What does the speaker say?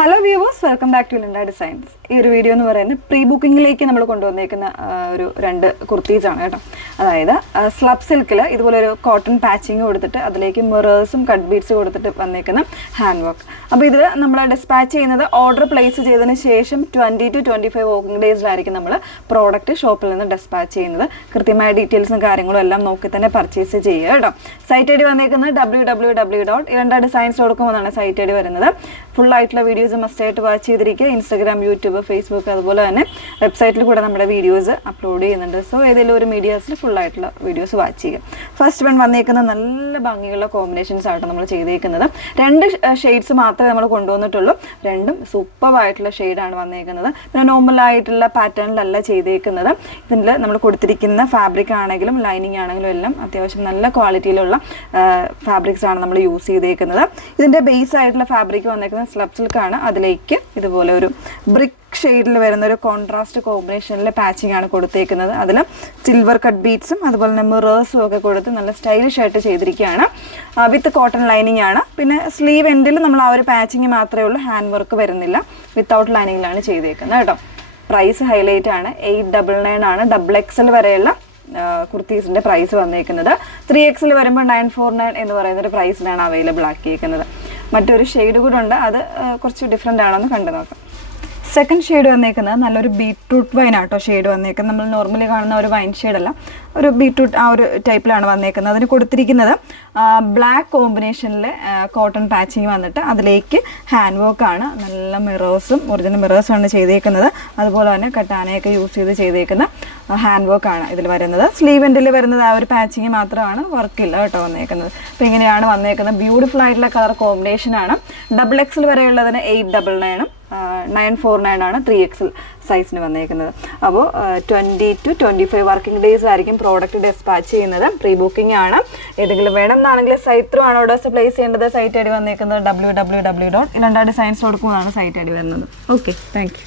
Hello viewers, welcome back to Linda designs. ഈ ഒരു video എന്ന് പറയുന്നത് പ്രീ ബുക്കിങ്ങിലേക്ക് നമ്മൾ കൊണ്ടുവന്നേക്കുന്ന ഒരു 2 കുർത്തീസാണ് കേട്ടോ. അതായത് സ്ലബ് സിൽക്കിൽ ഇതുപോലെ ഒരു കോട്ടൺ പാച്ചിങ് കൊടുത്തിട്ട് അതിലേക്ക് മിറേഴ്സും കട്ട് ബീഡ്സ് കൊടുത്തിട്ട് വന്നേക്കുന്ന ഹാൻഡ് വർക്ക്. അപ്പോൾ ഇതിൽ നമ്മൾ ഡിസ്പാച്ച് ചെയ്യുന്നത് ഓർഡർ പ്ലേസ് ചെയ്തതിന് ശേഷം 20 to 25 വർക്കിംഗ് ഡേയ്സിലായിരിക്കും നമ്മൾ പ്രോഡക്റ്റ് ഷോപ്പിൽ നിന്ന് ഡിസ്പാച്ച് ചെയ്യുന്നത്. കൃത്യമായ ഡീറ്റെയിൽസും കാര്യങ്ങളും എല്ലാം നോക്കി തന്നെ പർച്ചേസ് ചെയ്യുക കേട്ടോ. സൈറ്റ് ഐ ഡി വന്നേക്കുന്നത് www.ilandadesigns.com എന്നാണ് സൈറ്റ് ഐ ഡി വരുന്നത്. ഫുൾ ആയിട്ടുള്ള വീഡിയോസ് മസ്റ്റായിട്ട് വാച്ച് ചെയ്തിരിക്കുക. ഇൻസ്റ്റാഗ്രാം, യൂട്യൂബ്, ഫേസ്ബുക്ക്, അതുപോലെ തന്നെ വെബ്സൈറ്റിൽ കൂടെ നമ്മുടെ വീഡിയോസ് അപ്ലോഡ് ചെയ്യുന്നുണ്ട്. സോ ഏതെങ്കിലും ഒരു മീഡിയാസിൽ ഫുള്ളായിട്ടുള്ള വീഡിയോസ് വാച്ച് ചെയ്യുക. ഫസ്റ്റ് വൺ വന്നേക്കുന്ന നല്ല ഭംഗിയുള്ള കോമ്പിനേഷൻസ് ആയിട്ട് നമ്മൾ ചെയ്തേക്കുന്നത്. 2 ഷെയ്ഡ്സ് മാത്രമേ നമ്മൾ കൊണ്ടുവന്നിട്ടുള്ളൂ. 2ഉം സൂപ്പറായിട്ടുള്ള ഷെയ്ഡാണ് വന്നേക്കുന്നത്. പിന്നെ നോർമലായിട്ടുള്ള പാറ്റേണിലല്ല ചെയ്തേക്കുന്നത്. ഇതിൽ നമ്മൾ കൊടുത്തിരിക്കുന്ന ഫാബ്രിക് ആണെങ്കിലും ലൈനിങ് ആണെങ്കിലും എല്ലാം അത്യാവശ്യം നല്ല ക്വാളിറ്റിയിലുള്ള ഫാബ്രിക്സ് ആണ് നമ്മൾ യൂസ് ചെയ്തേക്കുന്നത്. ഇതിൻ്റെ ബേസ് ആയിട്ടുള്ള ഫാബ്രിക് വന്നേക്കുന്നത് സ്ലബ് സിൽക്കാണ്. അതിലേക്ക് ഇതുപോലെ ഒരു ബ്രിക്ക് ഷെയ്ഡിൽ വരുന്ന ഒരു കോൺട്രാസ്റ്റ് കോമ്പിനേഷനിൽ പാച്ചിങ് ആണ് കൊടുത്തേക്കുന്നത്. അതിൽ സിൽവർ കട്ട് ബീഡ്സും അതുപോലെ തന്നെ മിറേഴ്സും ഒക്കെ കൊടുത്ത് നല്ല സ്റ്റൈലിഷ് ആയിട്ട് ചെയ്തിരിക്കുകയാണ്. വിത്ത് കോട്ടൺ ലൈനിങ് ആണ്. പിന്നെ സ്ലീവ് എൻഡിൽ നമ്മൾ ആ ഒരു പാച്ചിങ് മാത്രമേ ഉള്ളൂ, ഹാൻഡ് വർക്ക് വരുന്നില്ല. വിത്തൗട്ട് ലൈനിങ്ങിലാണ് ചെയ്തേക്കുന്നത് കേട്ടോ. പ്രൈസ് ഹൈലൈറ്റ് ആണ്. 899 ആണ്. XXL വരെയുള്ള കുർത്തീസിൻ്റെ പ്രൈസ് വന്നേക്കുന്നത്. 3XL വരുമ്പോൾ 949 എന്ന് പറയുന്നൊരു പ്രൈസിലാണ് അവൈലബിൾ ആക്കിയേക്കുന്നത്. മറ്റൊരു ഷെയ്ഡ് കൂടെ ഉണ്ട്, അത് കുറച്ച് ഡിഫറെൻ്റ് ആണെന്ന് കണ്ടു നോക്കാം. സെക്കൻഡ് ഷെയ്ഡ് വന്നേക്കുന്നത് നല്ലൊരു ബീട്രൂട്ട് വൈൻ ആട്ടോ ഷെയ്ഡ് വന്നേക്കുന്നത്. നമ്മൾ നോർമലി കാണുന്ന ഒരു വൈൻ ഷെയ്ഡല്ല, ഒരു ബീട്രൂട്ട് ആ ഒരു ടൈപ്പിലാണ് വന്നേക്കുന്നത്. അതിന് കൊടുത്തിരിക്കുന്നത് ബ്ലാക്ക് കോമ്പിനേഷനിൽ കോട്ടൺ പാച്ചിങ് വന്നിട്ട് അതിലേക്ക് ഹാൻഡ് വർക്കാണ്. നല്ല മിറേഴ്സും ഒറിജിനൽ മിറേഴ്സാണ് ചെയ്തേക്കുന്നത്. അതുപോലെ തന്നെ കട്ടാനയൊക്കെ യൂസ് ചെയ്തേക്കുന്ന ഹാൻഡ് വർക്കാണ് ഇതിൽ വരുന്നത്. സ്ലീവ് എൻഡിൽ വരുന്നത് ആ ഒരു പാച്ചിങ് മാത്രമാണ്, വർക്കില്ല കേട്ടോ വന്നേക്കുന്നത്. അപ്പോൾ ഇങ്ങനെയാണ് വന്നേക്കുന്നത്. ബ്യൂട്ടിഫുൾ ആയിട്ടുള്ള കളർ കോമ്പിനേഷനാണ്. XXL വരെയുള്ളതിന് 899 949 ആണ് 3XL സൈസിന് വന്നേക്കുന്നത്. അപ്പോൾ 20 to 25 വർക്കിംഗ് ഡേയ്സിലായിരിക്കും പ്രോഡക്റ്റ് ഡിസ്പാച്ച് ചെയ്യുന്നത്. പ്രീ ബുക്കിംഗ് ആണ്. ഏതെങ്കിലും വേണം എന്നാണെങ്കിൽ സൈറ്റ് ത്രൂ ആണ് ഓർഡേഴ്സ് പ്ലേസ് ചെയ്യേണ്ടത്. സൈറ്റ് ഐ ഡി വന്നേക്കുന്നത് www.ilandadesigns.com എന്നാണ് സൈറ്റ് ഐ ഡി വരുന്നത്. Okay, thank you.